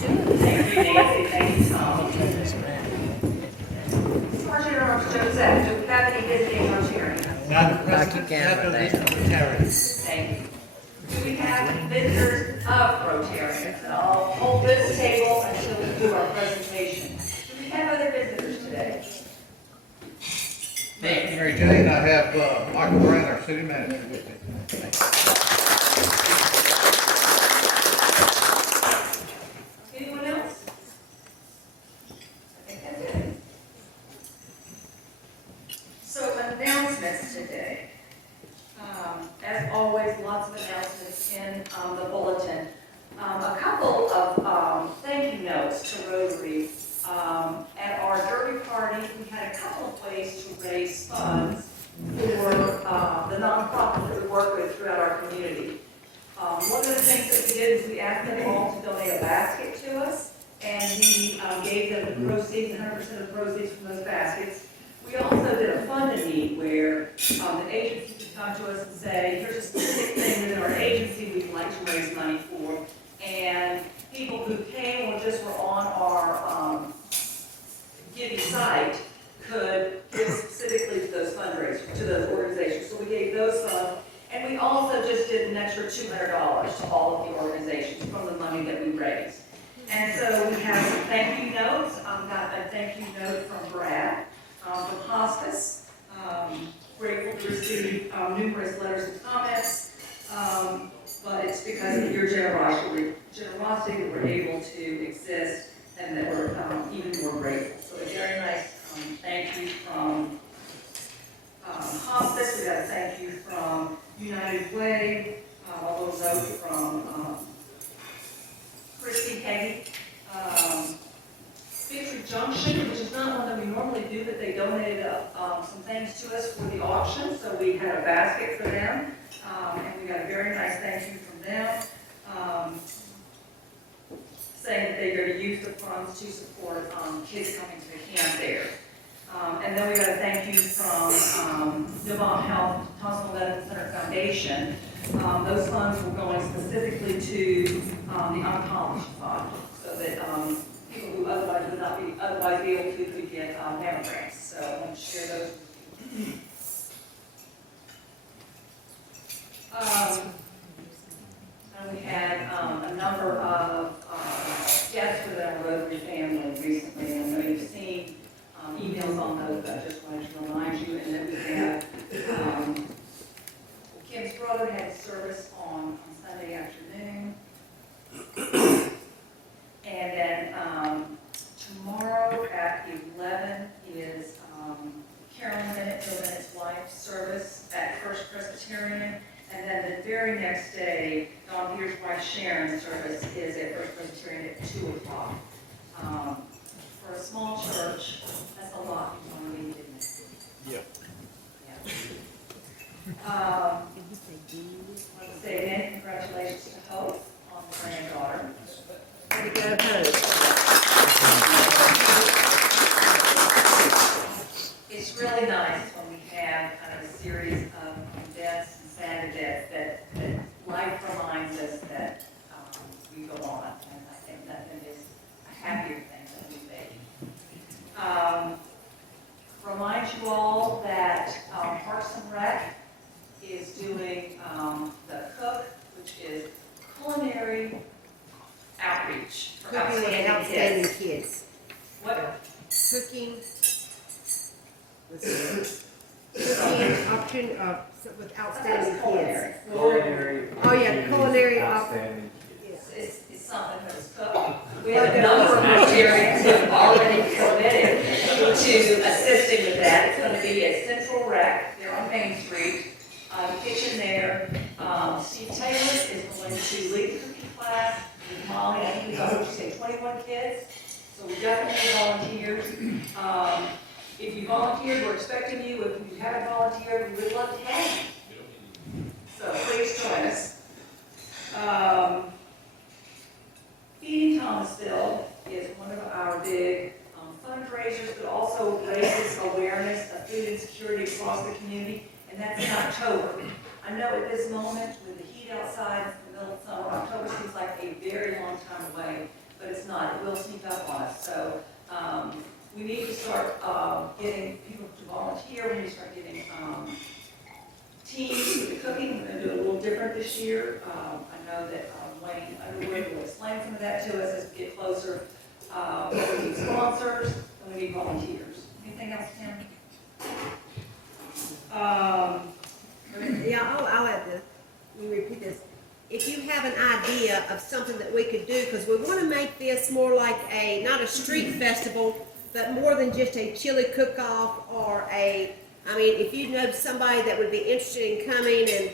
Thank you, Nancy. Thank you, Tom. Marching Joseph, do we have any visiting Rotarians? Not the president, not the Rotarians. Thank you. Do we have visitors of Rotarians? And I'll hold this table until we do our presentation. Do we have other visitors today? Mary Jane, I have Michael Brown, our city manager, with me. Anyone else? I think that's it. So announcements today. As always, lots of announcements in the bulletin. A couple of thank you notes to Rotary. At our Derby party, we had a couple of ways to raise funds for the nonprofits that we work with throughout our community. One of the things that we did is we asked them all to donate a basket to us, and we gave them the proceeds, 100% of the proceeds from those baskets. We also did a fund a need where an agency could come to us and say, here's a specific thing within our agency we'd like to raise money for. And people who came or just were on our giving site could give specifically to those fundraisers, to those organizations. So we gave those funds. And we also just did an extra $200 to all of the organizations from the money that we raised. And so we have some thank you notes. Got a thank you note from Brad. From hospice, grateful to receive numerous letters and comments, but it's because of your generosity that we're able to exist and that we're even more grateful. So a very nice thank you from hospice. We got a thank you from United Way, a little note from Christy Heggie. Victory Junction, which is not one that we normally do, but they donated some things to us for the auction, so we had a basket for them, and we got a very nice thank you from them, saying that they're going to use the funds to support kids coming to the camp there. And then we got a thank you from Devon Health Hospital Medical Center Foundation. Those funds were going specifically to the oncology fund, so that people who otherwise would not be able to could get mammograms. So I want to share those with you. And we had a number of guests within our Rotary family recently. I know you've seen emails on those, but I just wanted to remind you. And then we have Kim's brother had service on Sunday afternoon. And then tomorrow at 11 is Carolyn Bennett's wife's service at First Presbyterian. And then the very next day, Don Peter's wife Sharon's service is at First Presbyterian at 2 o'clock. For a small church, that's a lot. You want to read, didn't it? Yep. Yeah. I want to say again, congratulations to Hope on the granddaughter. It's really nice when we have kind of a series of deaths and sad deaths that life reminds us that we go on, and I think nothing is a happier thing than we make. Remind you all that Parks and Rec is doing the Cook, which is culinary outreach for outstanding kids. What? Cooking. Cooking option with outstanding kids. Oh yeah, culinary outstanding. It's something that's cooked. We have a number of Rotarians who have already committed to assisting with that. It's going to be at Central Rec. They're on Main Street. The kitchen there. Steve Taylor is going to lead the cooking class. Molly, I think we've got, what you say, 21 kids. So we definitely have volunteers. If you volunteered, we're expecting you. If you haven't volunteered, we would love to have you. So please join us. Feeding Thomasville is one of our big fundraisers, but also raises awareness of food insecurity across the community, and that's in October. I know at this moment, with the heat outside in the middle of summer, October seems like a very long time away, but it's not, it will sneak up on us. So we need to start getting people to volunteer. We need to start getting teams with the cooking. We're going to do it a little different this year. I know that Wayne Underwood will explain some of that to us as we get closer. We need sponsors and we need volunteers. Anything else, Tim? Yeah, I'll add this. Let me repeat this. If you have an idea of something that we could do, because we want to make this more like not a street festival, but more than just a chili cook-off or if you know somebody that would be interested in coming and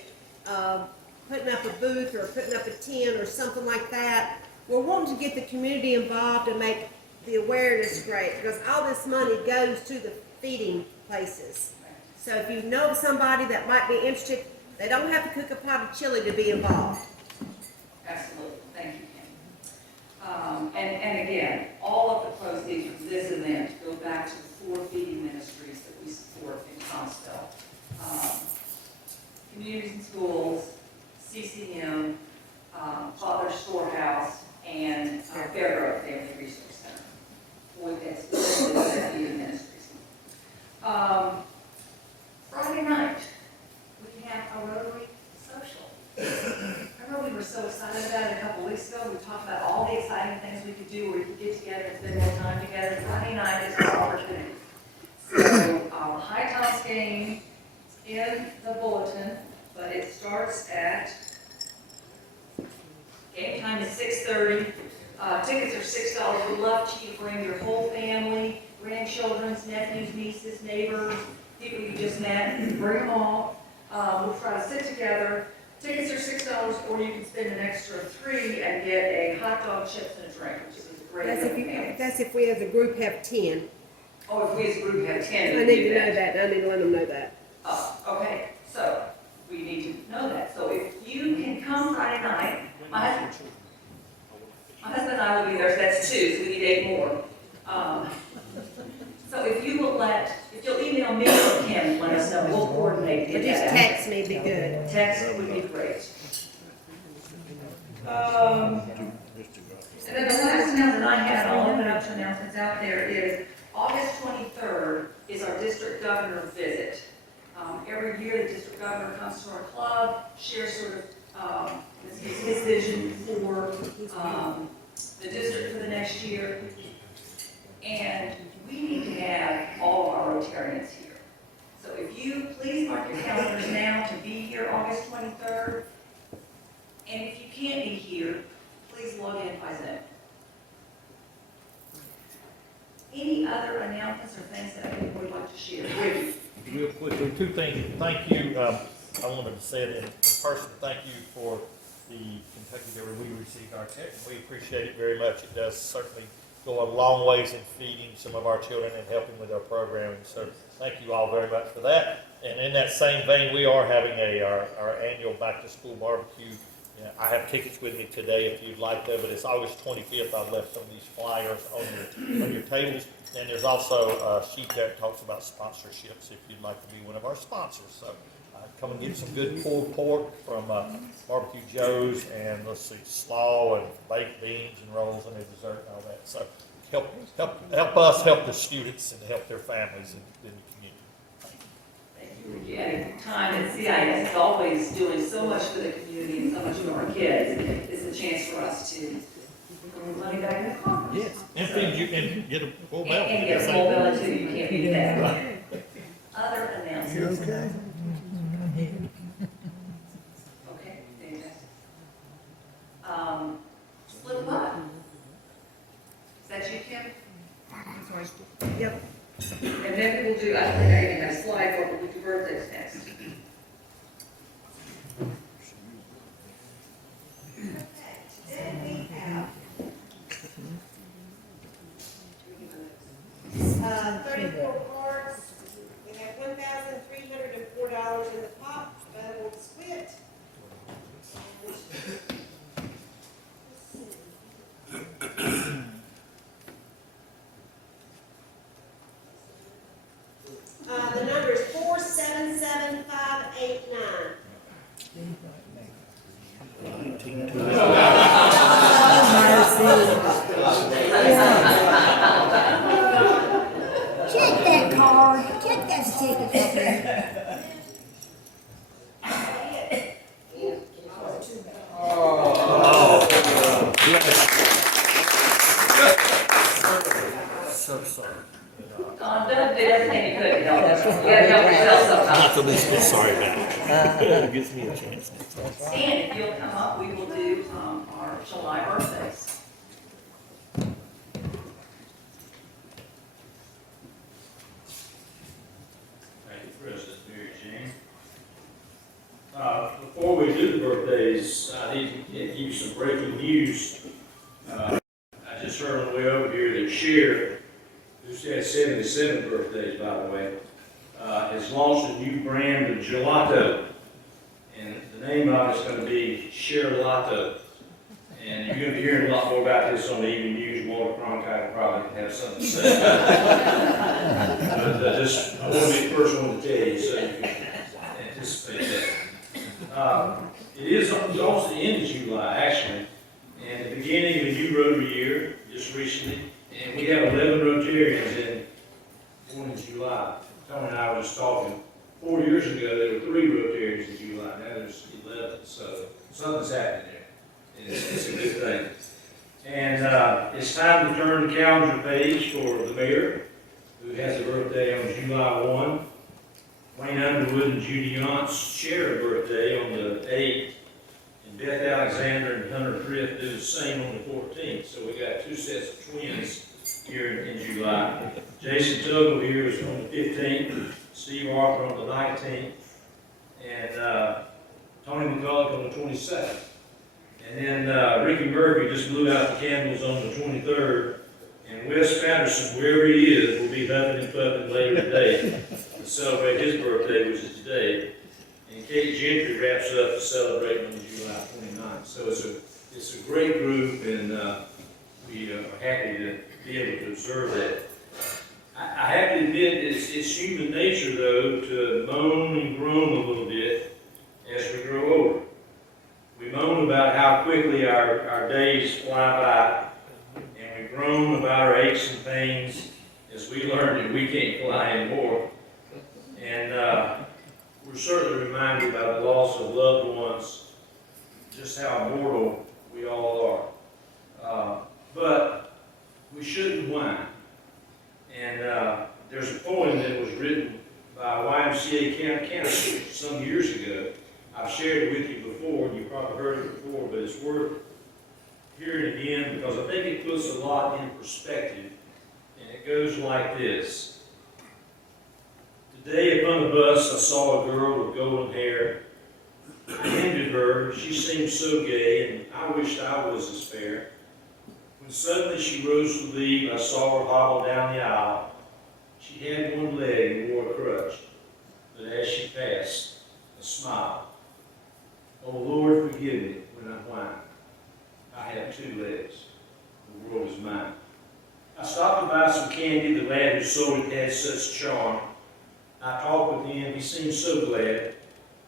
putting up a booth or putting up a tent or something like that, we're wanting to get the community involved and make the awareness great, because all this money goes to the feeding places. So if you know somebody that might be interested, they don't have to cook a pot of chili to be involved. Absolutely. Thank you, Kim. And again, all of the proceeds from this event go back to the 4 feeding ministries that we support in Thomasville. Communities and Schools, CCM, Father's Storehouse, and Fairgrove Family Resource Center. Boy, that's the feeding ministries. Friday night, we have a Rotary social. Remember we were so excited about it a couple weeks ago? We talked about all the exciting things we could do where we could get together and spend more time together. Friday night is our opportunity. So our High Tops game is in the bulletin, but it starts at, game time is 6:30. Tickets are $6. We'd love you to bring your whole family, grandchildren, nephews, nieces, neighbors, people you just met, bring them all. We'll try to sit together. Tickets are $6, or you can spend an extra $3 and get a hot dog, chips, and a drink, which is a great event. That's if we as a group have 10. Oh, if we as a group have 10, I we need do to know that. that. I need to let them know that. Okay, so we need to know that. So if you can come Friday night, my husband and I will be there, so that's 2, so we need 8 more. So if you'll email me or Kim, let us know, we'll coordinate. Or just text me, be good. Text would be great. And then the last announcement I had, I'll open up to announcements out there, is August 23rd is our district governor visit. Every year the district governor comes to our club, shares sort of his vision for the district for the next year. And we need to have all of our Rotarians here. So if you please mark your calendars now to be here August 23rd. And if you can't be here, please log in by Zoom. Any other announcements or things that anyone would like to share? Ricky? Real quickly, 2 things. Thank you. I wanted to say it in person. Thank you for the Kentucky Derby. We received our check, and we appreciate it very much. It does certainly go a long ways in feeding some of our children and helping with our programming. So thank you all very much for that. And in that same vein, we are having our annual back-to-school barbecue. I have tickets with me today if you'd like them, but it's August 25th. I've left some of these flyers on your tables. And there's also a sheet that talks about sponsorships if you'd like to be one of our sponsors. So come and get some good pulled pork from Barbecue Joe's, and let's see, slaw and baked beans and rolls and a dessert and all that. So help us help the students and help their families in the community. Thank you, Ricky. And time at CIS is always doing so much for the community and so much for our kids. It's a chance for us to bring money back in the coffers. Yes, and feed you and get a full belt. And get a full belly too. You can't beat that. Right. Other announcements. okay? Okay, fantastic. Split what? Is that you, Kim? I'm sorry. Yep. And then we'll do, I don't think I even have a slide for it, but we'll do birthdays next. Okay, today we have 34 cards. We have $1,304 in the pot, available to split. The number is 477589. So sorry. Don, Doug did everything he could to help us. You gotta help yourself sometimes. Not the least bit sorry about it. It gives me a chance. And if you'll come up, we will do, our July birthdays. Thank you, President Mary Jane. Before we do the birthdays, I need to give you some breaking news. I just heard on the way over here that Cher, who's had 77 birthdays, by the way, has launched a new brand of gelato. And the name of it is going to be Cher-Lato. And you're going to be hearing a lot more about this on the evening news. Walter Cronkite will probably have something to say about it. But I want to be the first one to tell you so you can anticipate that. It is almost the end of July, actually, and the beginning of a new Rotary year, just recently. And we have 11 Rotarians born in July. Tony and I were just talking. 4 years ago, there were 3 Rotarians in July. Now there's 11, so something's happening there. And it's a good thing. And it's time to turn the calendar page for the mayor, who has a birthday on July 1. Wayne Underwood and Judy Yance share a birthday on the 8th. And Beth Alexander and Hunter Thrift do the same on the 14th. So we got 2 sets of twins here in July. Jason Tuggle here is on the 15th. Steve Arthur on the 19th. And Tony McCulloch on the 22nd. And then Ricky Murphy just blew out the candles on the 23rd. And Wes Patterson, wherever he is, will be huffing and puffing later today to celebrate his birthday, which is today. And Kate Gentry wraps up to celebrate on July 29th. So it's a great group, and we are happy to be able to observe that. I have to admit, it's human nature, though, to moan and groan a little bit as we grow older. We moan about how quickly our days fly by, and we groan about our aches and pains as we learn that we can't fly anymore. And we're certainly reminded by the loss of loved ones just how mortal we all are. But we shouldn't whine. And there's a poem that was written by YMCA Camp County some years ago. I've shared it with you before, and you've probably heard it before, but it's worth hearing again because I think it puts a lot in perspective. And it goes like this. Today upon the bus I saw a girl with golden hair. I envied her, she seemed so gay, and I wished I was as fair. When suddenly she rose to leave, I saw her hobble down the aisle. She had one leg and wore a crutch, but as she passed, a smile. Oh Lord, forgive me when I whine. I have 2 legs. The world is mine. I stopped to buy some candy. The lad who sold it had such charm. I talked with him. He seemed so glad.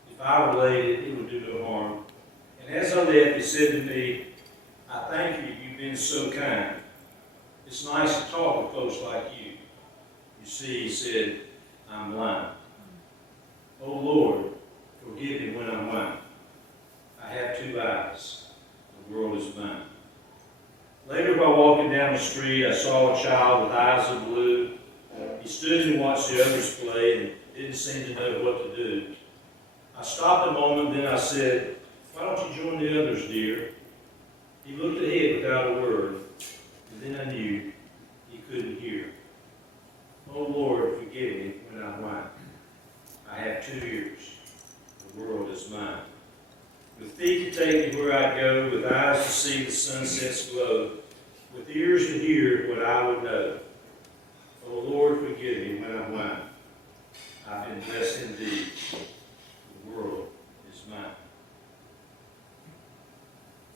If I related, it would do no harm. And as I left, he said to me, I thank you. You've been so kind. It's nice to talk with folks like you. You see, he said, I'm blind. Oh Lord, forgive me when I whine. I have 2 eyes. The world is mine. Later, while walking down the street, I saw a child with eyes of blue. He stood and watched the others play and didn't seem to know what to do. I stopped a moment, then I said, why don't you join the others, dear? He looked ahead without a word, and then I knew he couldn't hear. Oh Lord, forgive me when I whine. I have 2 ears. The world is mine. With feet to take me where I go, with eyes to see the sunset's glow, with ears to hear what I would know. Oh Lord, forgive me when I whine. I've been blessed indeed. The world is mine.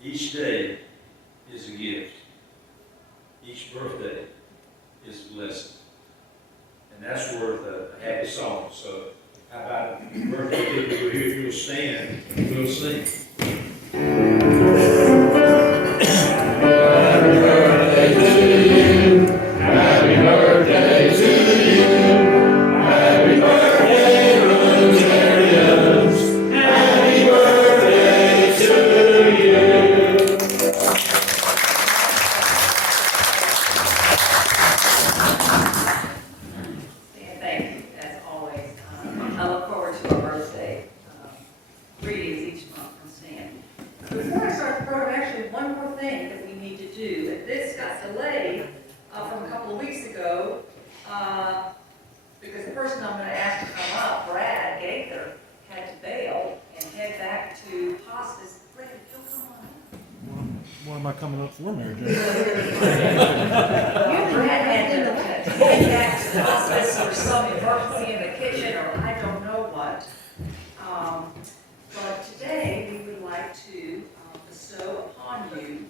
Each day is a gift. Each birthday is a blessing. And that's worth a happy song. So how about birthday people who are here, if you'll stand, we'll sing. Happy birthday to you. Happy birthday to you. Happy birthday, Rotarians. Happy birthday to you. to start the program, actually, one more thing that we need to do, and this got delayed from a couple of weeks ago, because the person I'm going to ask to come up, Brad Gaither, had to bail and head back to hospice. Brad, you'll come on up. What am I coming up for, Mary Jane? Brad had to head back to hospice or some emergency in the kitchen, or I don't know what. But today, we would like to bestow upon you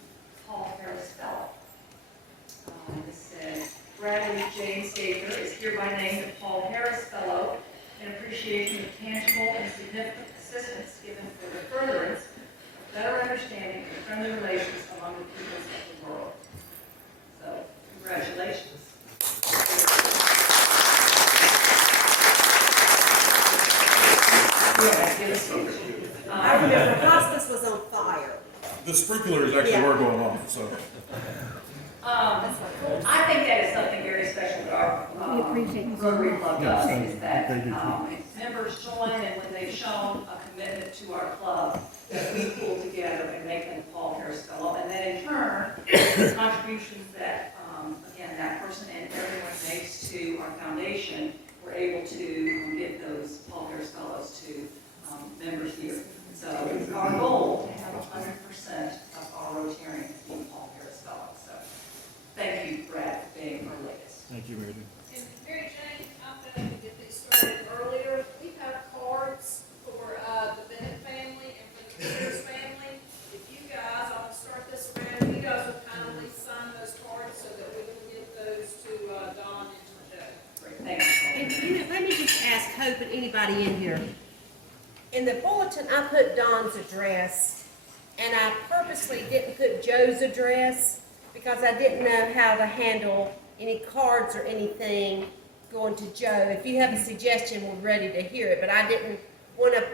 Paul Harris Fellow. This says, Bradley James Gaither is hereby named the Paul Harris Fellow in appreciation of tangible and significant assistance given for the furtherance of better understanding and friendly relations among the peoples of the world. So, congratulations. Yeah, give us a I remember hospice was on fire. The sprinklers actually Yeah. were going on, so. I think that is something very special that our Rotary Club does, is that members join, and when they've shown a commitment to our club, that we pull together and make them Paul Harris Fellow, and then in turn, the contributions that, again, that person and everyone makes to our foundation, we're able to give those Paul Harris Fellows to members here. So it's our goal to have 100% of our Rotarians being Paul Harris Fellows. So thank you, Brad, for being our latest. Thank you, Mary Jane. And Mary Jane, I'm going to get these started earlier. We have cards for the Bennett family and for the Peters family. If you guys, I'll start this around, you guys will kindly sign those cards so that we can get those to Dawn and to Joe. Great, thank you. And let me just ask Hope and anybody in here. In the bulletin, I put Don's address, and I purposely didn't put Joe's address because I didn't know how to handle any cards or anything going to Joe. If you have a suggestion, we're ready to hear it, but I didn't want to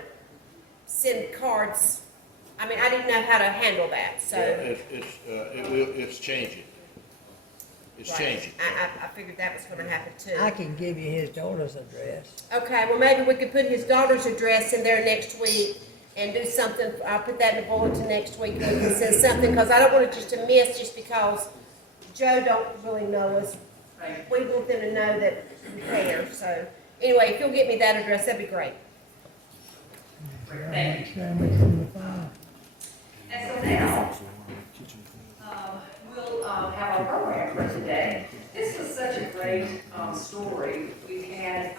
send cards. I mean, I didn't know how to handle that, so. It's changing. It's Right. changing. I figured that was gonna happen too. I can give you his daughter's address. Okay, well, maybe we could put his daughter's address in there next week and do something. I'll put that in the bulletin next week, and we can send something, because I don't want it just to miss just because Joe don't really know us. Right. We want them to know that we care, so. Anyway, if you'll get me that address, that'd be great. Thank you. And so now, we'll have our program for today. This was such a great story. We had,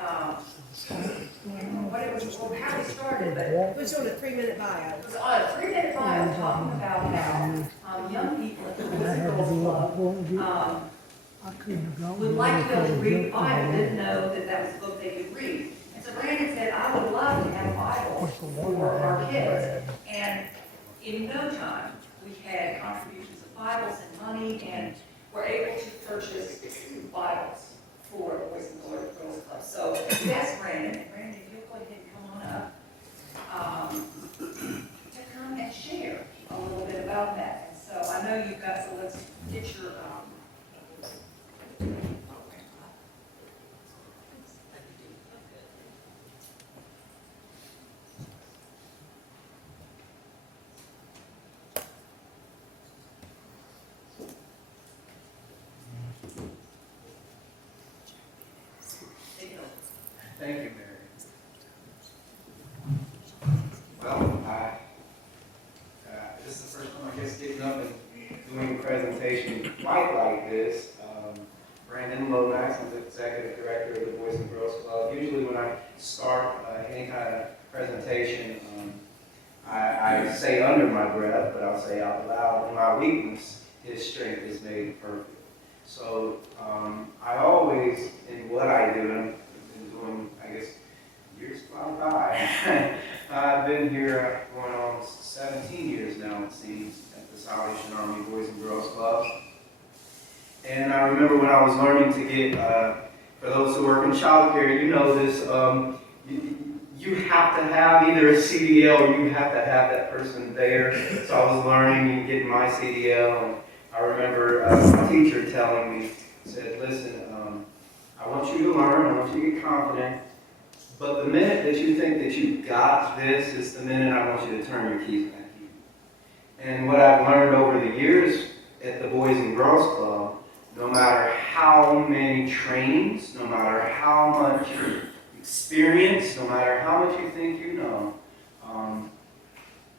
what it was, how we started, but It was on a 3-minute bio. it was on a 3-minute bio talking about how young people at the Boys and Girls Club would like to be able to read the Bible, didn't know that that was a book they could read. And so Brandon said, I would love to have a Bible for our kids. And in no time, we had contributions of Bibles and money, and were able to purchase Bibles for Boys and Girls Club. So yes, Brandon, if you'll go ahead and come on up, to come and share a little bit about that. And so I know you've got, so let's get your, Thank you, Mary. Well, this is the first time I guess getting up and doing a presentation quite like this. Brandon Lomax, I'm the Executive Director of the Boys and Girls Club. Usually when I start any kind of presentation, I say under my breath, but I'll say out loud, in my weakness, His strength is made perfect. So I always, in what I do, and doing, I guess, years fly by. I've been here going on 17 years now, it seems, at the Salvation Army Boys and Girls Club. And I remember when I was learning to get, for those who work in child care, you know this, you have to have either a CDL or you have to have that person there. So I was learning and getting my CDL, and I remember my teacher telling me, said, listen, I want you to learn, I want you to get confident, but the minute that you think that you got this is the minute I want you to turn your keys back to you. And what I've learned over the years at the Boys and Girls Club, no matter how many trainings, no matter how much experience, no matter how much you think you know,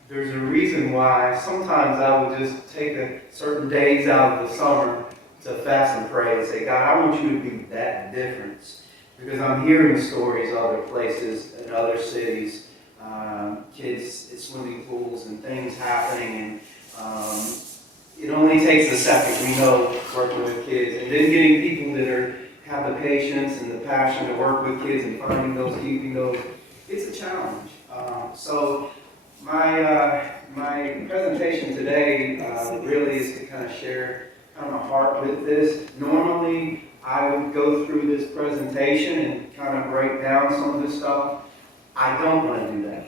there's a reason why sometimes I would just take certain days out of the summer to fast and pray and say, God, I want you to be that difference. Because I'm hearing stories other places in other cities, kids at swimming pools and things happening, and it only takes a second, we know, working with kids, and then getting people that have the patience and the passion to work with kids and finding those, keeping those, it's a challenge. So my presentation today really is to kind of share kind of my heart with this. Normally, I would go through this presentation and kind of break down some of this stuff. I don't want to do that.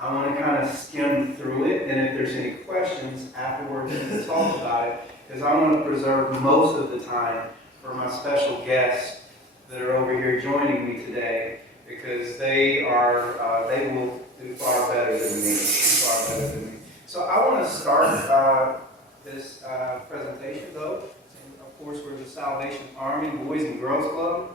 I want to kind of skim through it, and if there's any questions afterwards, we can talk about it, because I want to preserve most of the time for my special guests that are over here joining me today, because they will do far better than me, far better than me. So I want to start this presentation, though. And of course, we're the Salvation Army Boys and Girls Club.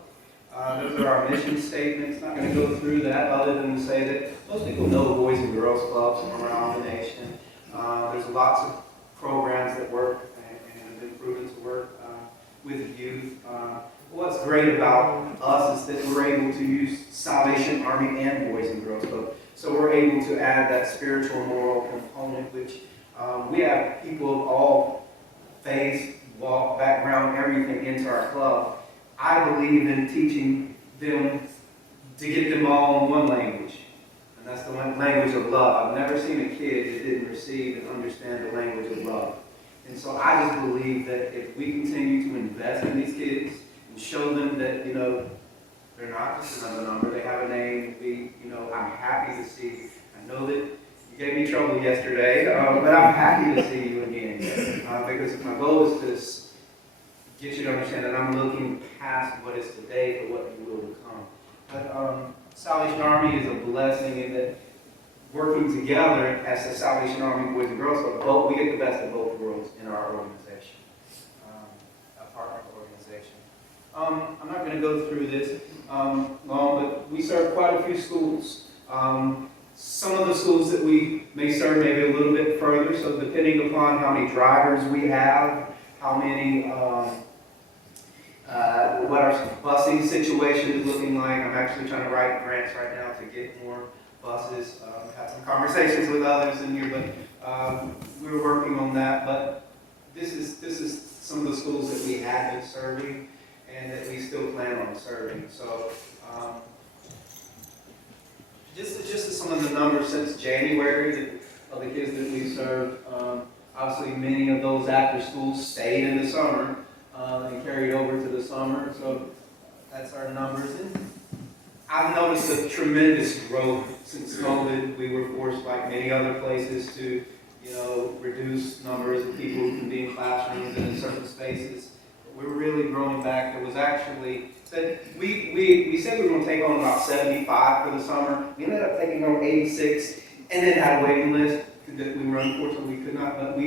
Those are our mission statements. Not going to go through that other than to say that most people know Boys and Girls Clubs around the nation. There's lots of programs that work and have been proven to work with youth. What's great about us is that we're able to use Salvation Army and Boys and Girls Club. So we're able to add that spiritual moral component, which we have people of all faiths, walk, background, everything into our club. I believe in teaching them to get them all in one language, and that's the language of love. I've never seen a kid that didn't receive and understand the language of love. And so I just believe that if we continue to invest in these kids and show them that, you know, they're not just another number, they have a name, I'm happy to see. I know that you gave me trouble yesterday, but I'm happy to see you again, because my goal is to get you to understand that I'm looking past what is today for what you will become. But Salvation Army is a blessing in that working together as the Salvation Army Boys and Girls Club, we get the best of both worlds in our organization, a partner organization. I'm not going to go through this long, but we serve quite a few schools. Some of the schools that we may serve maybe a little bit further, so depending upon how many drivers we have, how many what our busing situation is looking like. I'm actually trying to write grants right now to get more buses. Had some conversations with others in here, but we're working on that. But this is some of the schools that we have been serving and that we still plan on serving. So just some of the numbers since January of the kids that we served. Obviously, many of those after school stayed in the summer. And carried over to the summer, so that's our numbers. And I've noticed a tremendous growth since COVID. We were forced, like many other places, to reduce numbers of people who can be in classrooms and in certain spaces. But we're really growing back. There was actually we said we were going to take on about 75 for the summer. We ended up taking on 86, and then had a waiting list that we were unfortunately we could not. But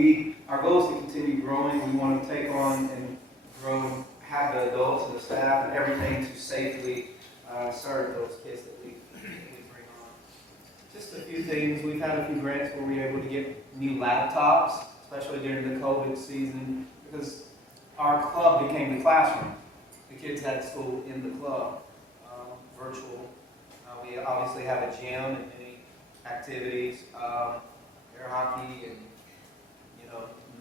our goal is to continue growing. We want to take on and grow and have the adults and the staff and everything to safely serve those kids that we bring on. Just a few things. We've had a few grants where we were able to get new laptops, especially during the COVID season, because our club became the classroom. The kids had school in the club, virtual. We obviously have a gym and many activities, air hockey and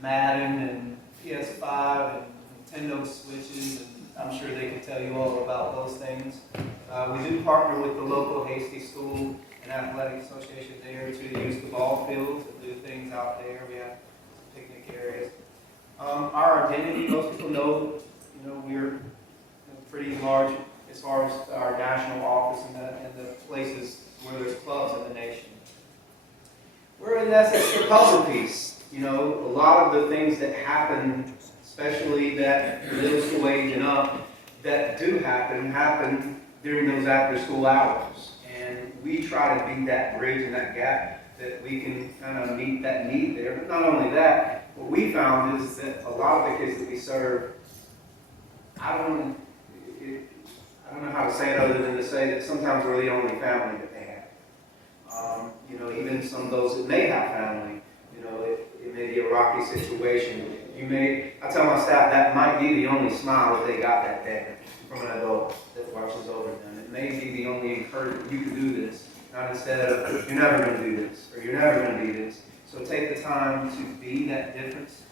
Madden and PS5 and Nintendo Switches, and I'm sure they can tell you all about those things. We do partner with the local Hasty School and Athletic Association there to use the ball fields and do things out there. We have picnic areas. Our identity, most people know, we're pretty large as far as our national office and the places where there's clubs in the nation. We're in essence the puzzle piece. A lot of the things that happen, especially that middle school age and up, that do happen during those after school hours. And we try to be that bridge and that gap that we can kind of meet that need there. But not only that, what we found is that a lot of the kids that we serve, I don't know how to say it other than to say that sometimes we're the only family that they have. You know, even some of those that may have family, you know, it may be a rocky situation. I tell my staff that might be the only smile that they got that day from an adult that watches over them. It may be the only encouragement, you can do this, not instead of, you're never going to do this, or you're never going to do this. So take the time to be that difference,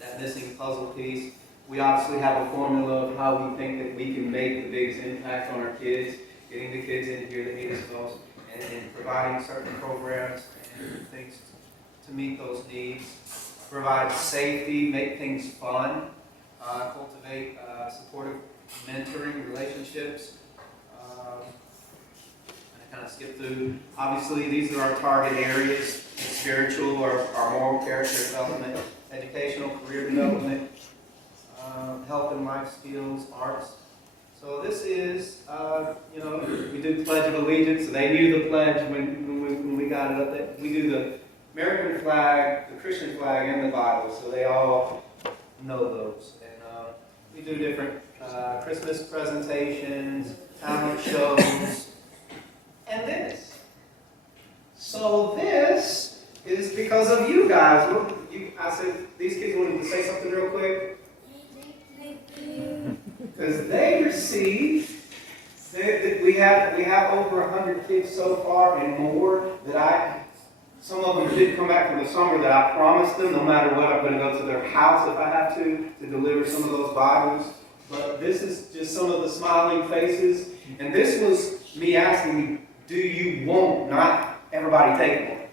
that missing puzzle piece. We obviously have a formula of how we think that we can make the biggest impact on our kids, getting the kids in here that need us most, and providing certain programs and things to meet those needs. Provide safety, make things fun, cultivate supportive mentoring relationships. I kind of skip through. Obviously, these are our target areas: spiritual, our moral character development, educational, career development, health and life skills, arts. So this is, you know, we do the Pledge of Allegiance. So they knew the pledge when we got it up there. We do the American flag, the Christian flag, and the Bible, so they all know those. And we do different Christmas presentations, talent shows, and this. So this is because of you guys. Look, I said these kids wanted to say something real quick. Because they received, we have over 100 kids so far and more that some of them did come back from the summer that I promised them, no matter what, I'm going to go to their house if I have to deliver some of those Bibles. But this is just some of the smiling faces. And this was me asking, do you want, not everybody take one.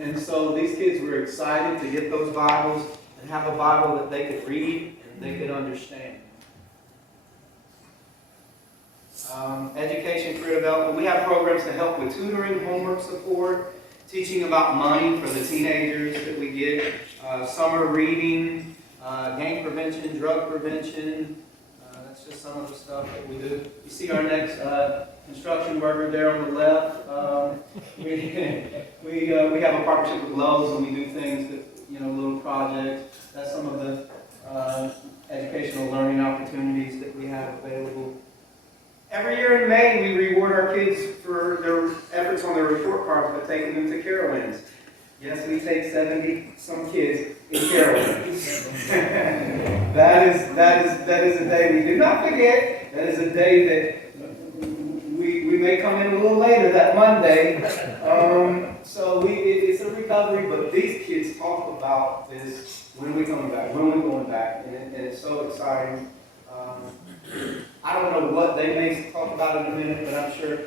And so these kids were excited to get those Bibles and have a Bible that they could read and they could understand. Education, career development. We have programs to help with tutoring, homework support, teaching about money for the teenagers that we get, summer reading, gang prevention, drug prevention. That's just some of the stuff that we do. You see our next construction worker there on the left. We have a partnership with Lowe's and we do things that, you know, little projects. That's some of the educational learning opportunities that we have available. Every year in May, we reward our kids for their efforts on their report cards by taking them to Carowinds. Yes, we take 70-some kids in Carowinds. That is a day we do not forget. That is a day that we may come in a little later that Monday. So it's a recovery, but these kids talk about this when we come back, when we're going back, and it's so exciting. I don't know what they may talk about in a minute, but I'm sure.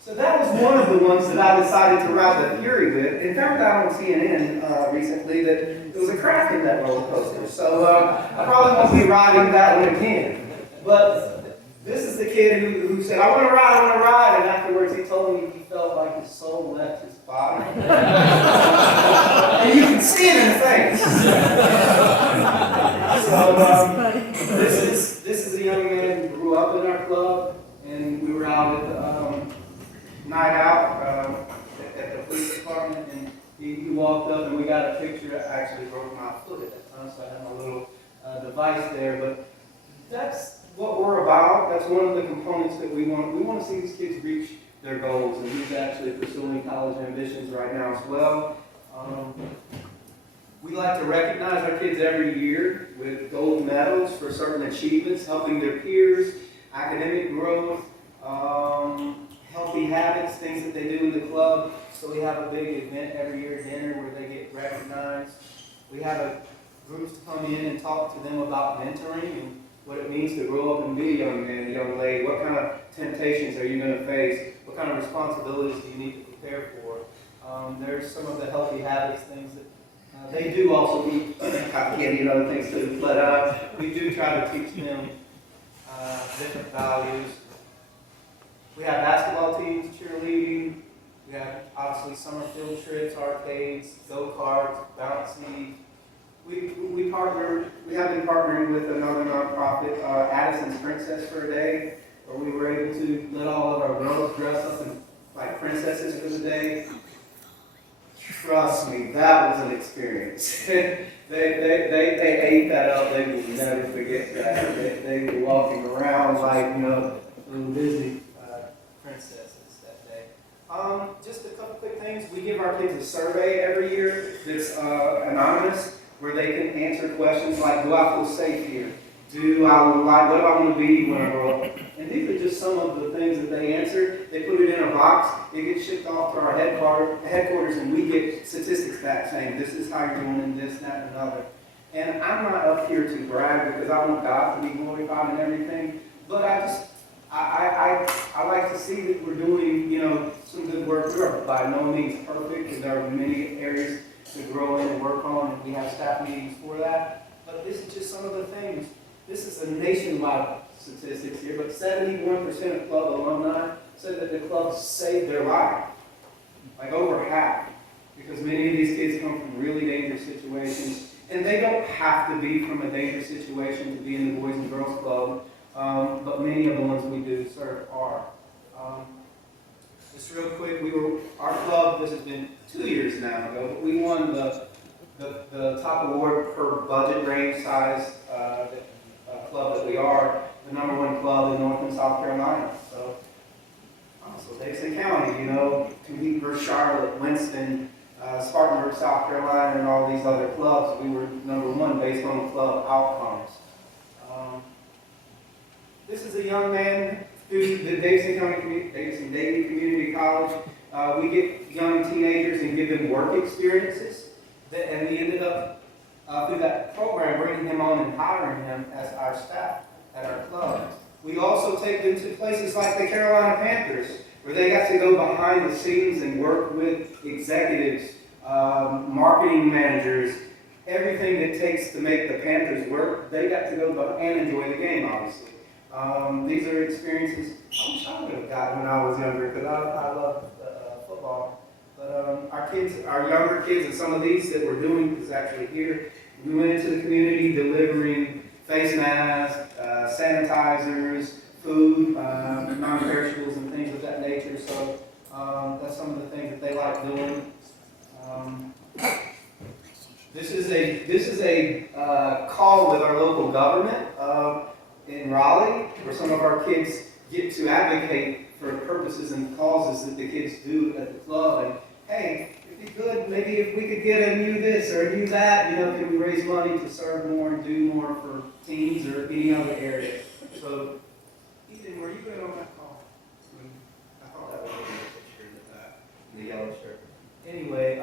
So that was one of the ones that I decided to ride the Fury with. In fact, I on CNN recently that there was a crack in that roller coaster. So I probably won't be riding that one again. But this is the kid who said, I want to ride, and afterwards he told me he felt like his soul left his body. And you can see it in the face. So this is a young man who grew up in our club, and we were out at the night out at the police department, and he walked up and we got a picture. I actually broke my foot at that time, so I had my little device there. But that's what we're about. That's one of the components that we want. We want to see these kids reach their goals, and he's actually pursuing college ambitions right now as well. We like to recognize our kids every year with gold medals for certain achievements, helping their peers, academic growth, healthy habits, things that they do in the club. So we have a big event every year, dinner, where they get recognized. We have groups to come in and talk to them about mentoring and what it means to grow up and be a young man, a young lady. What kind of temptations are you going to face? What kind of responsibilities do you need to prepare for? There's some of the healthy habits, things that they do also eat candy and other things too, but we do try to teach them different values. We have basketball teams, cheerleading. We have obviously summer field trips, arcades, go-karts, bouncy. We have been partnering with another nonprofit, Addison's Princess for a Day, where we were able to let all of our girls dress up in, like princesses for the day. Trust me, that was an experience. They ate that up, they will never forget that. They were walking around like, little Disney princesses that day. Just a couple quick things. We give our kids a survey every year that's anonymous, where they can answer questions like, do I feel safe here? What do I want to be when I grow up? And these are just some of the things that they answer. They put it in a box, it gets shipped off to our headquarters, and we get statistics back saying, this is how you're doing in this, that, and another. And I'm not up here to brag because I want God to be glorified and everything, but I like to see that we're doing, some good work. We are by no means perfect, and there are many areas to grow in and work on, and we have staff meetings for that. But this is just some of the things. This is a nationwide statistics here, but 71% of club alumni said that the club saved their life. Like over half. Because many of these kids come from really dangerous situations. And they don't have to be from a dangerous situation to be in the Boys and Girls Club. But many of the ones we do serve are. Just real quick, our club, this has been 2 years now ago, but we won the top award per budget range size club that we are, the #1 club in North and South Carolina. So Davidson County, compete versus Charlotte, Winston, Spartanburg, South Carolina, and all these other clubs. We were #1 based on club outcomes. This is a young man through the Davidson Davie Community College. We get young teenagers and give them work experiences, and we ended up through that program bringing him on and hiring him as our staff at our club. We also take them to places like the Carolina Panthers, where they got to go behind the scenes and work with executives, marketing managers, everything that takes to make the Panthers work. They got to go and enjoy the game, obviously. These are experiences I wish I would have gotten when I was younger, because I love football. But our younger kids, and some of these that we're doing is actually here. We went into the community delivering face masks, sanitizers, food, non-perishables, and things of that nature. So that's some of the things that they like doing. This is a call with our local government in Raleigh, where some of our kids get to advocate for purposes and causes that the kids do at the club. And hey, it'd be good maybe if we could get a new this or a new that. Can we raise money to serve more and do more for teens or any other area? So, Ethan, were you good on that call? I thought that was a picture of that, the yellow shirt. Anyway,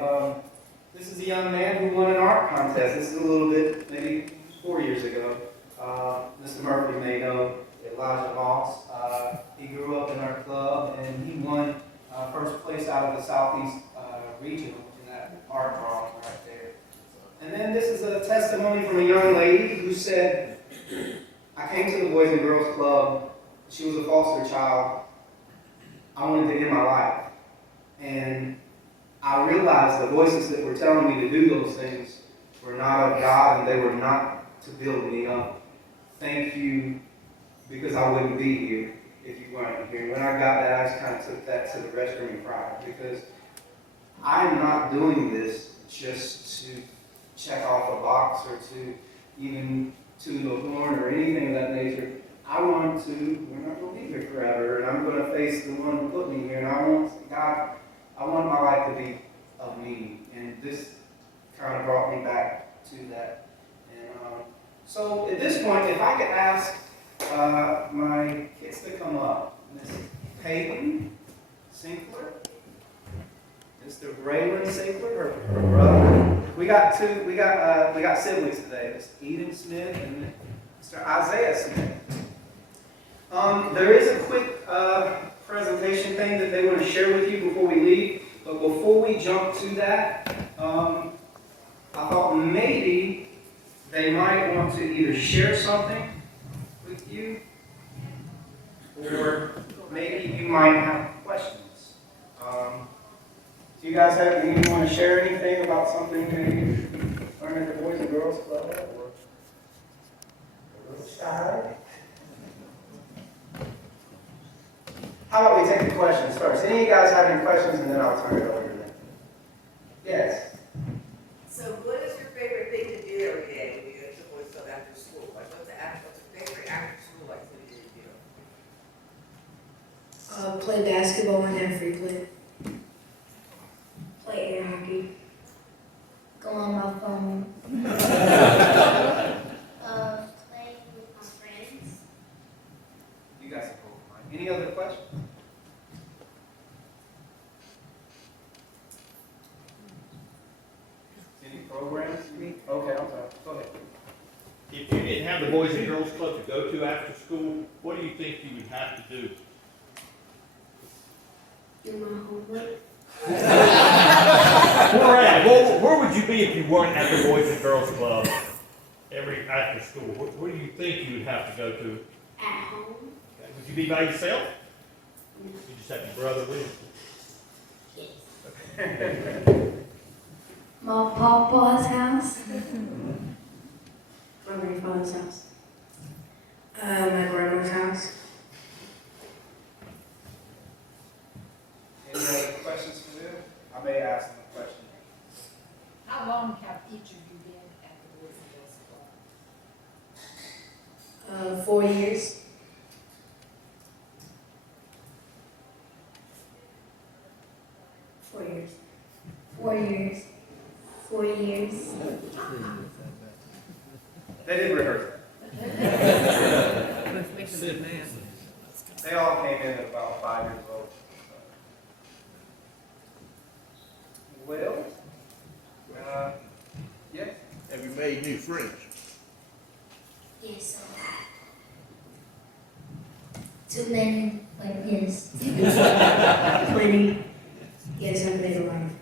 this is a young man who won an art contest. This is a little bit, maybe 4 years ago. Mr. Murphy may know Elijah Moss. He grew up in our club, and he won first place out of the Southeast Regional in that art drawing right there. And then this is a testimony from a young lady who said, I came to the Boys and Girls Club. She was a foster child. I wanted to end my life. And I realized the voices that were telling me to do those things were not of God, and they were not to build me up. Thank you, because I wouldn't be here if you weren't here. When I got that, I just kind of took that to the restroom and cried, because I'm not doing this just to check off a box or to even toot a horn or anything of that nature. we're not going to be here forever, and I'm going to face the one who put me here, and I want my life to be of meaning, and this kind of brought me back to that. And so at this point, if I could ask my kids to come up, Miss Peyton Sinkler, Mr. Raylan Sinkler, her brother. We got siblings today, Mr. Eden Smith and Mr. Isaiah Smith. There is a quick presentation thing that they want to share with you before we leave, but before we jump to that, I thought maybe they might want to either share something with you, or maybe you might have questions. Do you guys want to share anything about something that you learned at the Boys and Girls Club, or a little shy? How about we take the questions first? Any of you guys have any questions, and then I'll turn it over to them. Yeah. every day when you get to boys club after school? Like, what's the favorite after school activity you do? Play basketball and have free play. Play air hockey. Go on my phone. Play with my friends. You guys are cool. Any other questions? Any programs? Okay, I'm sorry. Go ahead. If you didn't have the Boys and Girls Club to go to after school, what do you think you would have to do? Do my homework. Where would you be if you weren't at the Boys and Girls Club after school? Where do you think you would have to go to? At home. Would you be by yourself? You just have your brother with you? Yes. My papa's house. My grandfather's house. My grandma's house. Any other questions for them? I may ask them a question. How long have each of you been at the Boys and Girls Club? 4 years. 4 years. 4 years. 4 years. They didn't rehearse that. They all came in at about 5 years old. Well, yes. Have you made new friends? Yes, so too many, but yes. Plenty. Yes, I've made a lot of friends.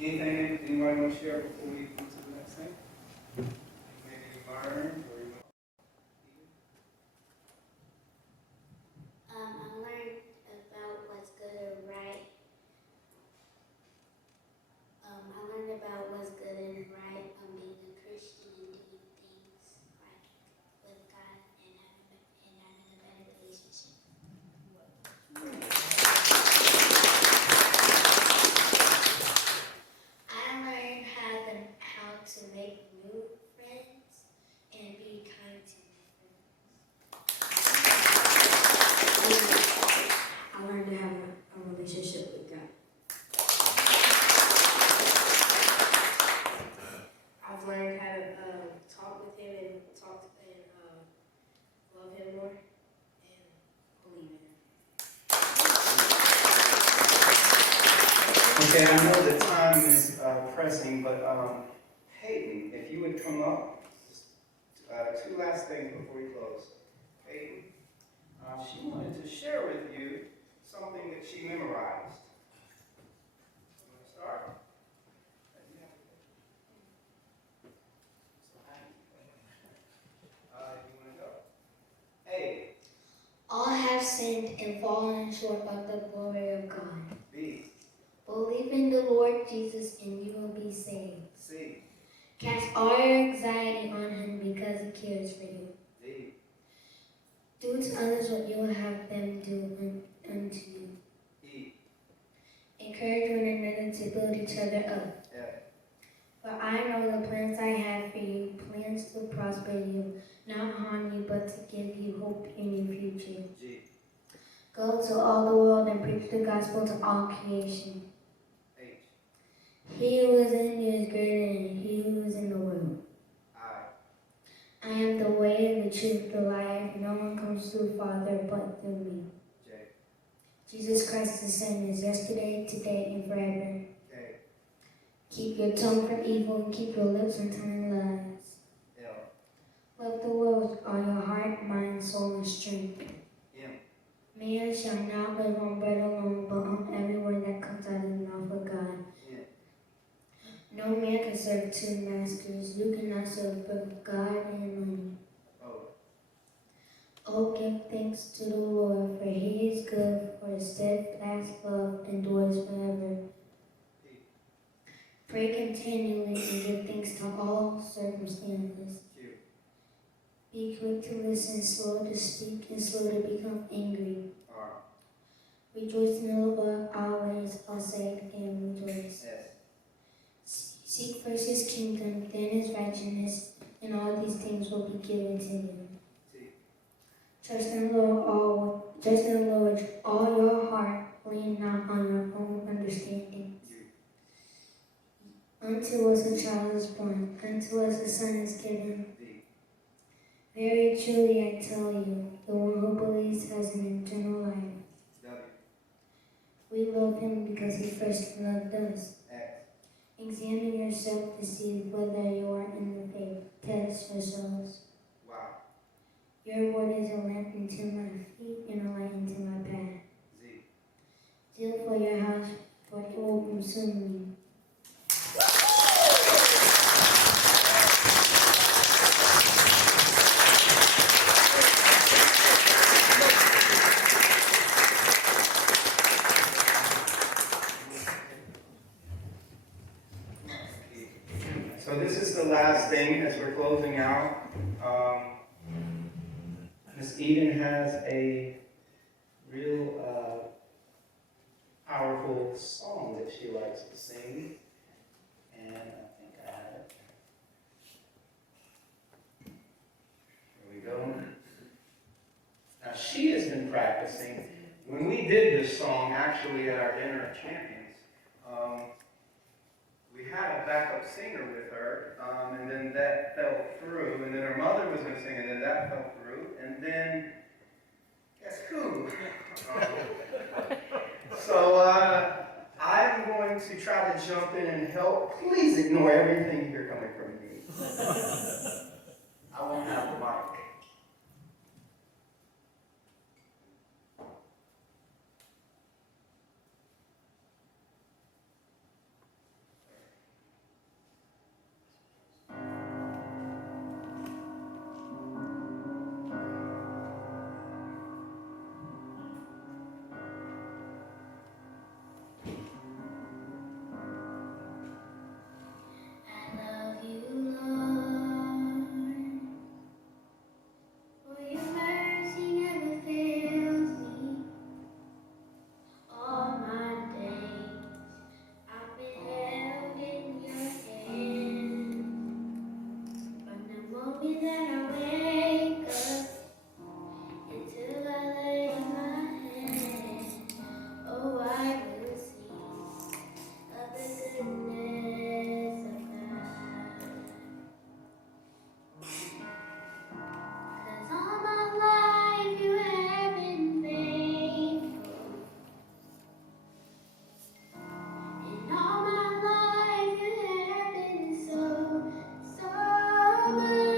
Anything anybody want to share before we move to the next thing? Maybe you learned or you I learned about what's good and right. I learned about what's good and right being a Christian and doing things right with God and having a better relationship. I learned how to make new friends and be kind to my friends. I learned to have a relationship with God. I've learned how to talk with Him and love Him more and believe in Him. Okay, I know the time is pressing, but Peyton, if you would come up, just, two last things before we close. Peyton, she wanted to share with you something that she memorized. You want to start? You want to go? A. All have sinned and fallen short of the glory of God. B. Believe in the Lord Jesus and you will be saved. C. Cast all your anxiety on Him because He cares for you. D. Do to others what you will have them do unto you. E. Encourage one another to build each other up. F. For I know the plans I have for you, plans to prosper you, not harm you, but to give you hope in your future. G. Go to all the world and preach the gospel to all creation. H. He who is in you is greater than he who is in the world. I. I am the way, the truth, the life. No one comes to the Father but through me. J. Jesus Christ the same as yesterday, today, and forever. K. Keep your tongue from evil and keep your lips from telling lies. L. Love the world with all your heart, mind, soul, and strength. M. Man shall not live on bread alone, but on every word that comes out of the mouth of God. N. No man can serve two masters. You cannot serve both God and money. O. Oh, give thanks to the Lord, for He is good, for His steadfast love endures forever. P. Pray continually and give thanks to all circumstances. Q. Be quick to listen, slow to speak, and slow to become angry. R. Rejoice in the Lord always. I'll say it again, rejoice. S. Seek first his kingdom, then his righteousness, and all these things will be given to you. Trust in the Lord with all your heart, lean not on your own understanding. Unto us a child is born, unto us a son is given. Very truly I tell you, the one who believes has an eternal life. We love him because he first loved us. Examine yourself to see whether you are in the faith. Test yourselves. Wow. Your word is a lamp unto my feet and a light unto my path. Zeal for your house, for it will consume me. So this is the last thing as we're closing out. Miss Eden has a real powerful song that she likes to sing. And I think I have it. Here we go. Now she has been practicing. When we did this song, actually at our Dinner of Champions, we had a backup singer with her, and then that fell through, and then her mother was going to sing, and then that fell through, and then, guess who? So I'm going to try to jump in and help. Please ignore everything you're coming from me. I won't have the mic. I love you, Lord, for your mercy never fails me. All my days I've been held in your hand. From the moment that I wake up until I lay my head, oh, I will sing of the goodness of God. 'Cause all my life you have been faithful, and all my life you have been so, so good.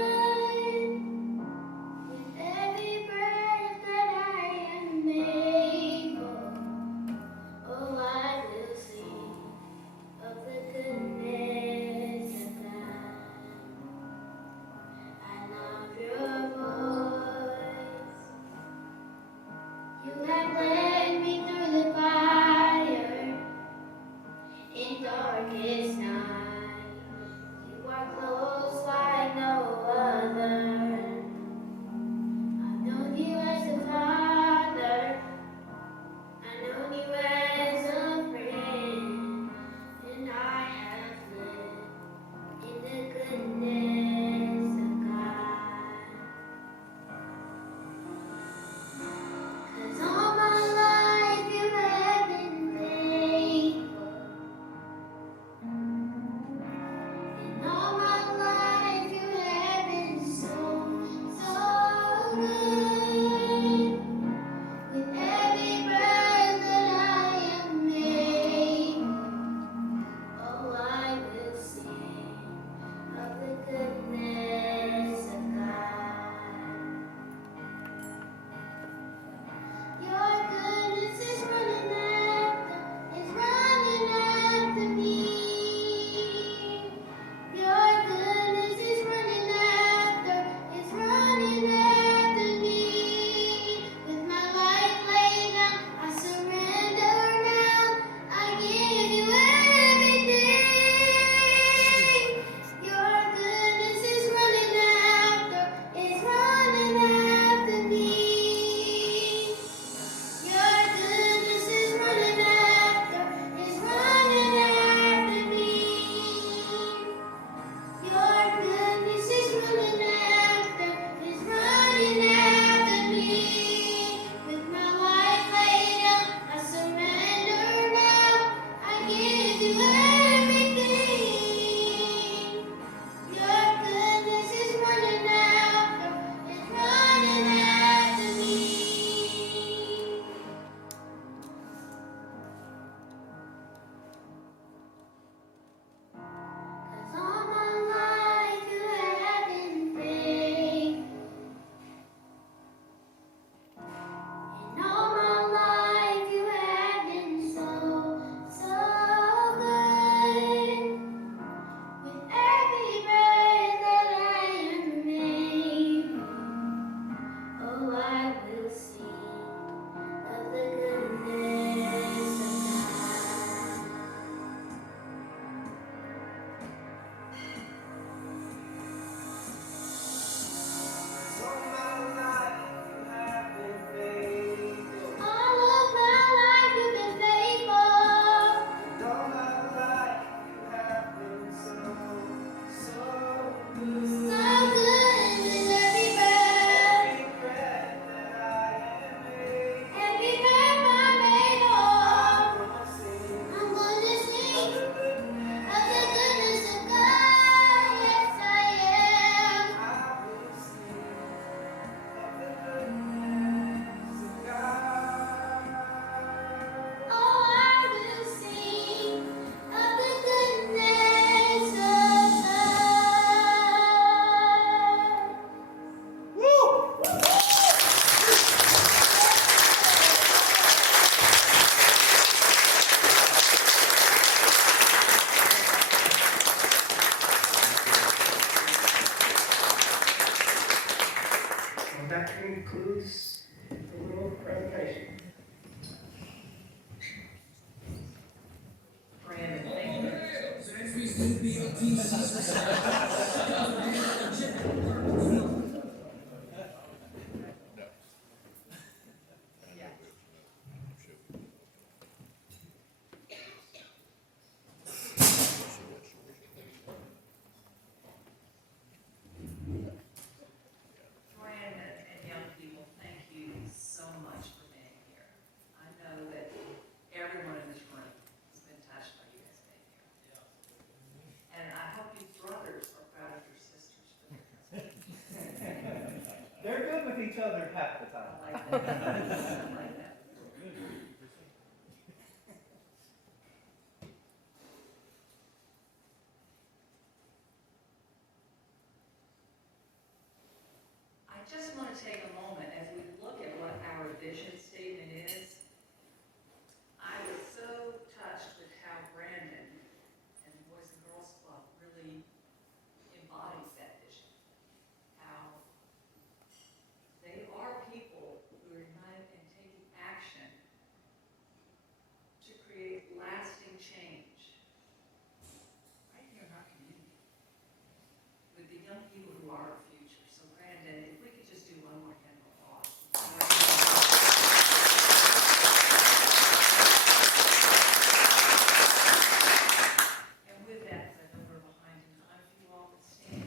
concludes the little presentation. Brandon, thank you. Brandon and young people, thank you so much for being here. I know that everyone in this room has been touched by you guys being here. And I hope you brothers are proud of your sisters for their They're good with each other half the time. I like that. I like that. I just want to take a moment as we look at what our vision statement is. I was so touched with how Brandon and the Boys and Girls Club really embodies that vision. How they are people who are united and taking action to create lasting change right here in our community with the young people who are our future. So Brandon, if we could just do one more hand of applause. And with that, I know we're behind in time, if you all would stand.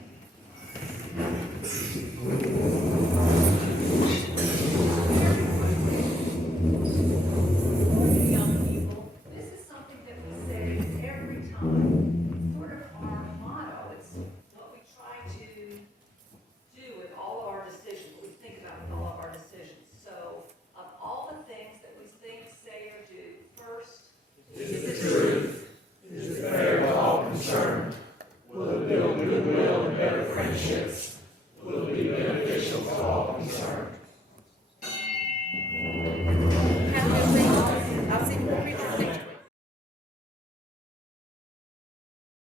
Young people, this is something that we say every time. It's sort of our motto. It's what we try to do with all of our decisions, what we think about with all of our decisions. So, of all the things that we think, say, or do, first is the truth. Is fair to all concerned. Will it build goodwill and better friendships?